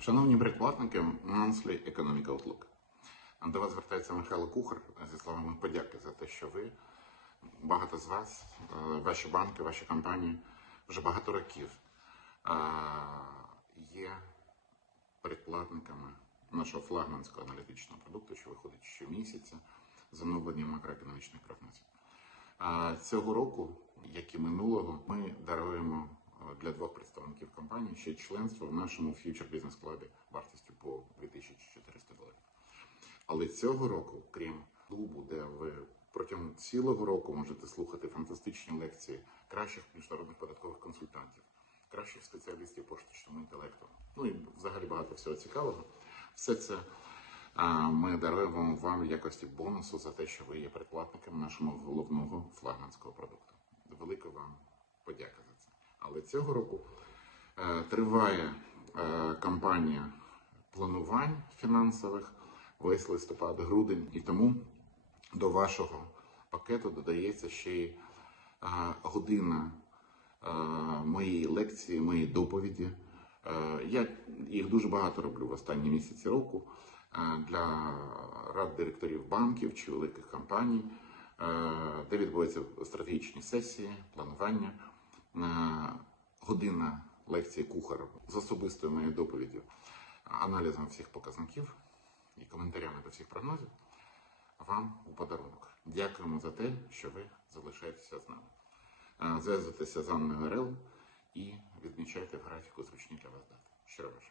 Шановні брекплатники, Monthly Economic Outlook. До вас звертається Михайло Кухар зі словами подяки за те, що ви, багато з вас, е, ваші банки, ваші компанії вже багато років е, є передплатниками нашого флагманського аналітичного продукту, що виходить щомісяця з оновленням макроекономічних прогнозів. Цього року, як і минулого, ми даруємо е, для двох представників компанії ще членство в нашому Future Business Club вартістю по 2400 доларів. Але цього року, крім клубу, де ви протягом цілого року можете слухати фантастичні лекції кращих міжнародних податкових консультантів, кращих спеціалістів по штучному інтелекту, ну і взагалі багато всього цікавого. Все це ми даруємо вам в якості бонусу за те, що ви є предплатником нашого головного флагманського продукту. Велика вам подяка за це. Але цього року е, триває е, кампанія планувань фінансових весь листопад, грудень, і тому до вашого пакету додається ще й а, година моєї лекції, моєї доповіді. Е, Я їх дуже багато роблю в останні місяці року е, для рад директорів банків чи великих компаній, е, де відбуваються стратегічні сесії, планування. Година лекції кухару з особистою моєю доповіддю, аналізом всіх показників і коментарями до всіх прогнозів вам у подарунок. Дякуємо за те, що ви залишаєтеся з нами. Е, Зв'язуйтеся з Анною РЛ і відмічайте в графіку зручні для вас дати. Щиро ваше.